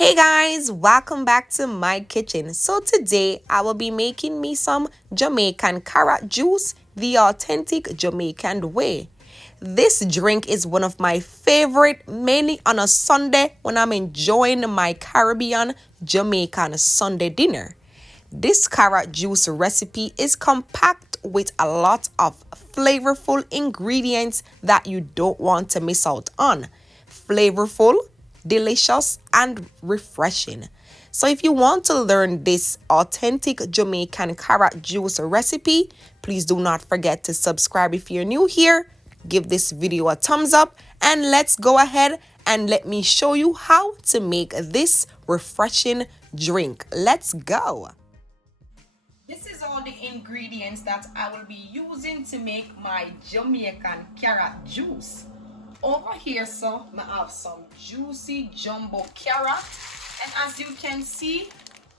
Hey guys, welcome back to my kitchen. So today I will be making me some Jamaican carrot juice the authentic Jamaican way. This drink is one of my favorite, mainly on a Sunday when I'm enjoying my Caribbean Jamaican Sunday dinner. This carrot juice recipe is compact with a lot of flavorful ingredients that you don't want to miss out on. Flavorful, delicious, and refreshing. So if you want to learn this authentic Jamaican carrot juice recipe, please do not forget to subscribe if you're new here. Give this video a thumbs up and let's go ahead and let me show you how to make this refreshing drink. Let's go. This is all the ingredients that I will be using to make my Jamaican carrot juice. Over here, so I have some juicy jumbo carrot, and as you can see,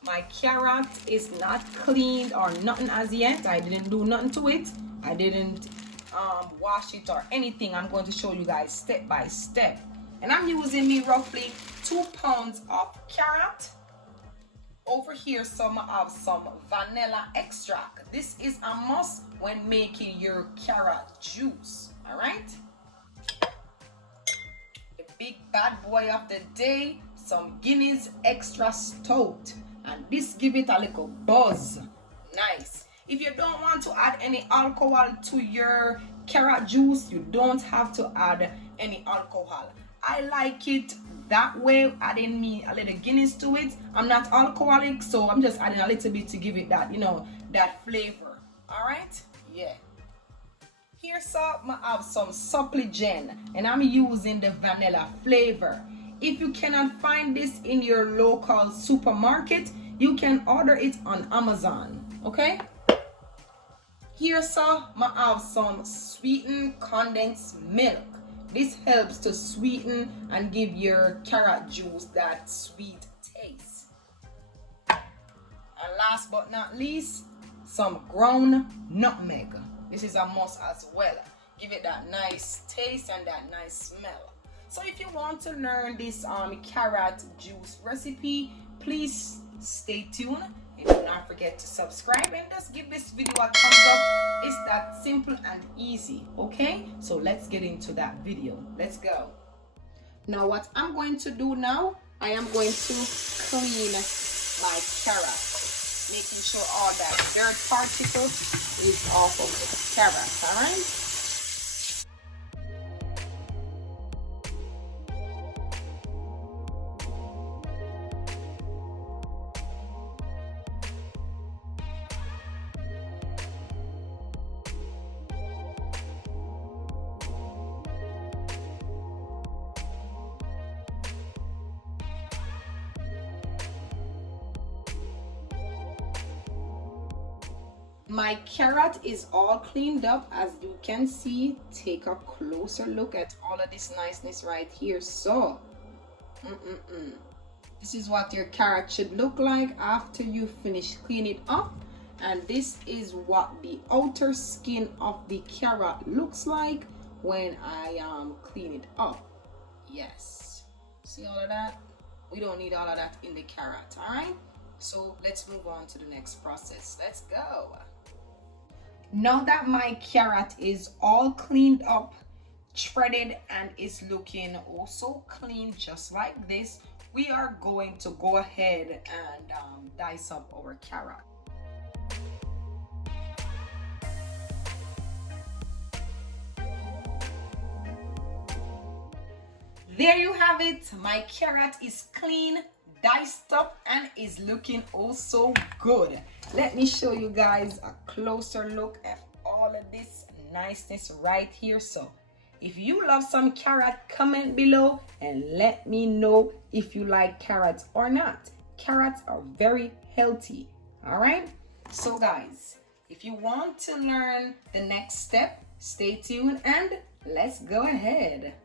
my carrot is not cleaned or nothing as yet. I didn't do nothing to it. I didn't wash it or anything. I'm going to show you guys step by step, and I'm using me roughly 2 pounds of carrot. Over here, some have some vanilla extract. This is a must when making your carrot juice. All right. The big bad boy of the day, some Guinness extra stout, and this give it a little buzz. Nice. If you don't want to add any alcohol to your carrot juice, you don't have to add any alcohol. I like it that way, adding me a little Guinness to it. I'm not alcoholic, so I'm just adding a little bit to give it that, that flavor. All right? Yeah. Here's I have some suppligent, and I'm using the vanilla flavor. If you cannot find this in your local supermarket, you can order it on Amazon. Okay? Here's I have some sweetened condensed milk. This helps to sweeten and give your carrot juice that sweet taste. And last but not least, some ground nutmeg. This is a must as well. Give it that nice taste and that nice smell. So if you want to learn this carrot juice recipe, please stay tuned. And do not forget to subscribe and just give this video a thumbs up. It's that simple and easy, okay? So let's get into that video. Let's go. Now what I'm going to do now, I am going to clean my carrot, making sure all that dirt particle is off of the carrot, all right? My carrot is all cleaned up, as you can see. Take a closer look at all of this niceness right here. So this is what your carrot should look like after you finish cleaning it up, and this is what the outer skin of the carrot looks like when I clean it up. Yes, see all of that? We don't need all of that in the carrot. All right, so let's move on to the next process. Let's go. Now that my carrot is all cleaned up, shredded, and is looking also clean just like this, we are going to go ahead and dice up our carrot. There you have it. My carrot is clean, diced up, and is looking also good. Let me show you guys a closer look at all of this niceness right here. So if you love some carrot, comment below and let me know if you like carrots or not. Carrots are very healthy. All right, so guys, if you want to learn the next step, stay tuned and let's go ahead.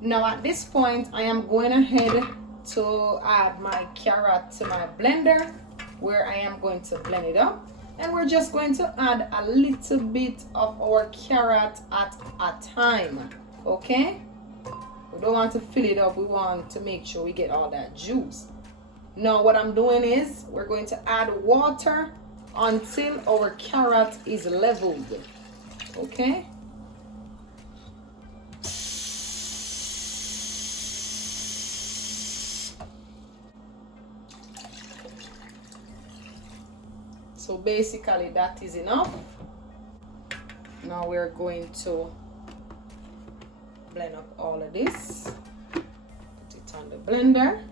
Now at this point, I am going ahead to add my carrot to my blender, where I am going to blend it up, and we're just going to add a little bit of our carrot at a time. Okay, We don't want to fill it up. We want to make sure we get all that juice. Now what I'm doing is we're going to add water until our carrot is leveled. Okay? So basically that is enough. Now we're going to blend up all of this. Put it on the blender.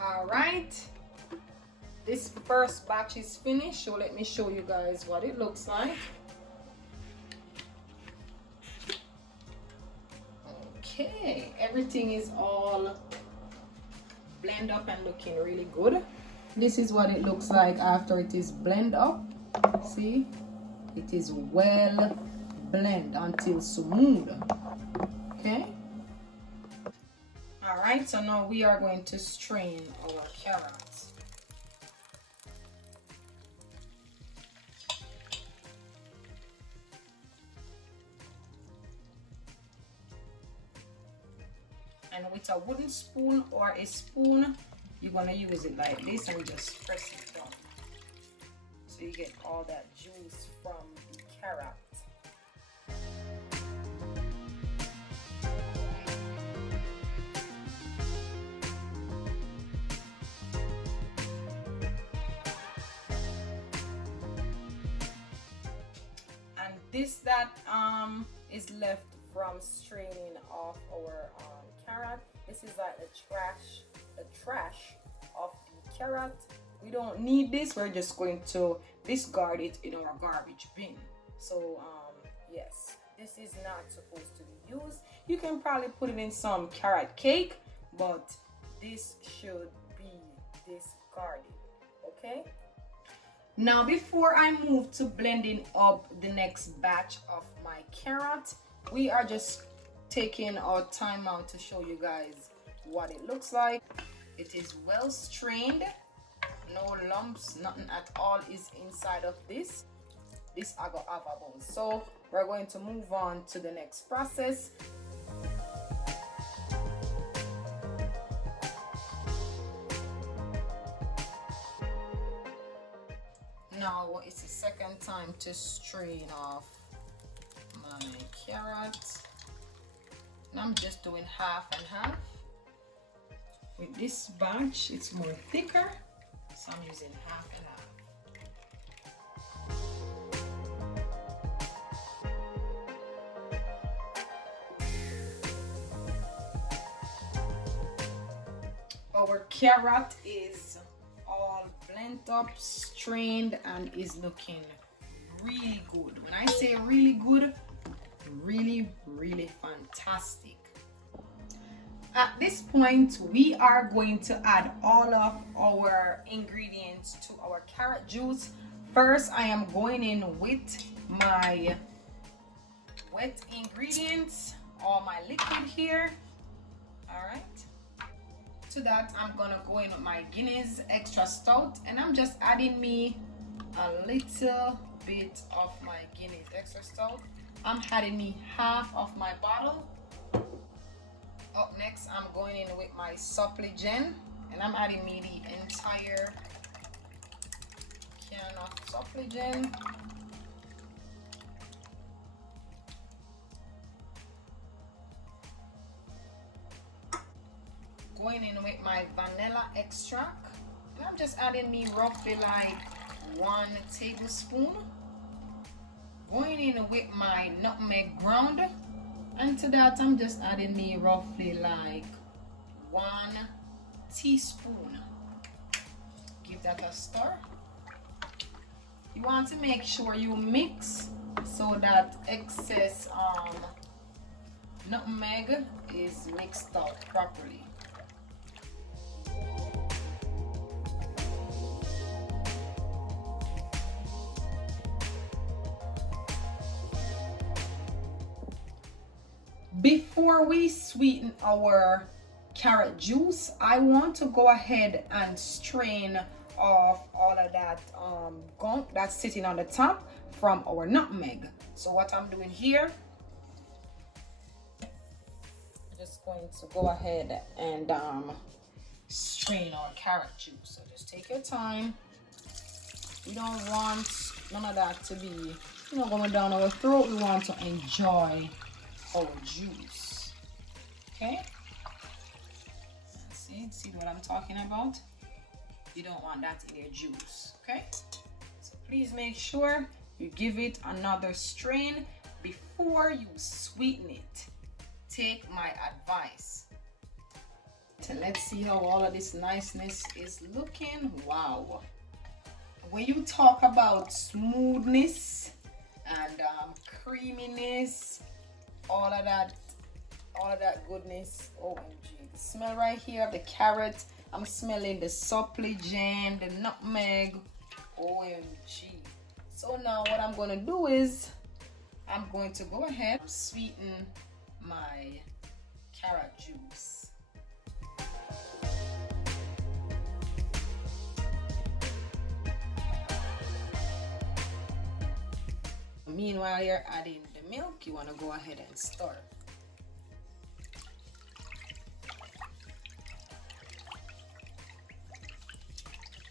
All right, this first batch is finished, so let me show you guys what it looks like. Okay, everything is all blend up and looking really good. This is what it looks like after it is blend up. See, it is well blend until smooth. Okay. All right, so now we are going to strain our carrots. And with a wooden spoon or a spoon, you're gonna use it like this and just press it down. So you get all that juice from the carrot. And this that is left from straining off our carrot. This is like the trash of the carrot. We don't need this. We're just going to discard it in our garbage bin. So yes, this is not supposed to be used. You can probably put it in some carrot cake, but this should be discarded. Okay. Now before I move to blending up the next batch of my carrot, we are just taking our time out to show you guys what it looks like. It is well strained, no lumps, nothing at all is inside of this. This I got available. So we're going to move on to the next process. Now it's the second time to strain off my carrots. Now I'm just doing half and half. With this batch, it's more thicker, so I'm using half and half. Our carrot is all blended up, strained, and is looking really good. When I say really good, really fantastic. At this point, we are going to add all of our ingredients to our carrot juice. First, I am going in with my wet ingredients, all my liquid here. All right. To that, I'm gonna go in with my Guinness extra stout, and I'm just adding me a little bit of my Guinness extra stout. I'm adding me half of my bottle. Up next, I'm going in with my suppligent, and I'm adding me the entire can of suppligent. Going in with my vanilla extract, and I'm just adding me roughly like 1 tablespoon. Going in with my nutmeg ground, and to that I'm just adding me roughly like 1 teaspoon. Give that a stir. You want to make sure you mix so that excess nutmeg is mixed out properly. Before we sweeten our carrot juice, I want to go ahead and strain off all of that gunk that's sitting on the top from our nutmeg. So what I'm doing here, I'm just going to go ahead and strain our carrot juice. So just take your time. We don't want none of that to be, going down our throat. We want to enjoy our juice. Okay? See what I'm talking about? You don't want that in your juice. Okay? So please make sure you give it another strain before you sweeten it. Take my advice. So let's see how all of this niceness is looking. Wow. When you talk about smoothness and creaminess, all of that goodness, OMG. The smell right here of the carrot, I'm smelling the supple jam, the nutmeg, OMG. So now what I'm going to do is I'm going to go ahead and sweeten my carrot juice. Meanwhile, you're adding the milk. You want to go ahead and stir.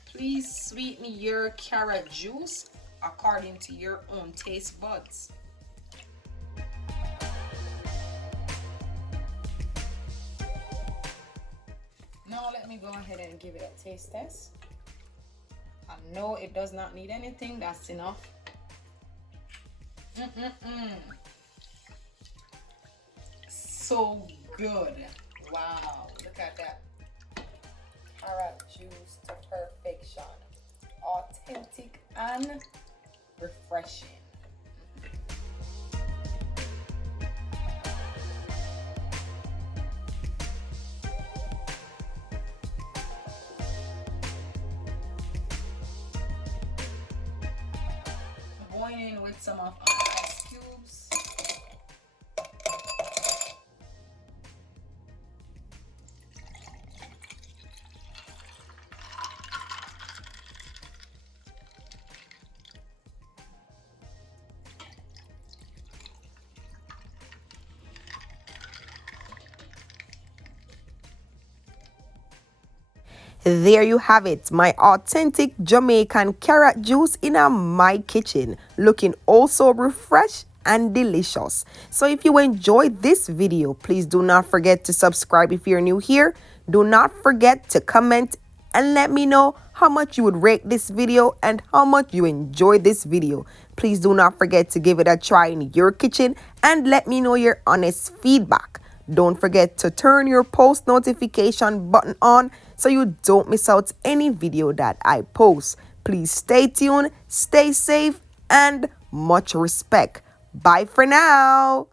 Please sweeten your carrot juice according to your own taste buds. Now let me go ahead and give it a taste test. I know it does not need anything. That's enough. So good. Wow, look at that. Carrot juice to perfection. Authentic and refreshing. I'm going in with some of our ice cubes. There you have it, my authentic Jamaican carrot juice in my kitchen, looking also refreshed and delicious. So if you enjoyed this video, please do not forget to subscribe if you're new here. Do not forget to comment and let me know how much you would rate this video and how much you enjoyed this video. Please do not forget to give it a try in your kitchen and let me know your honest feedback. Don't forget to turn your post notification button on so you don't miss out any video that I post. Please stay tuned, stay safe, and much respect. Bye for now.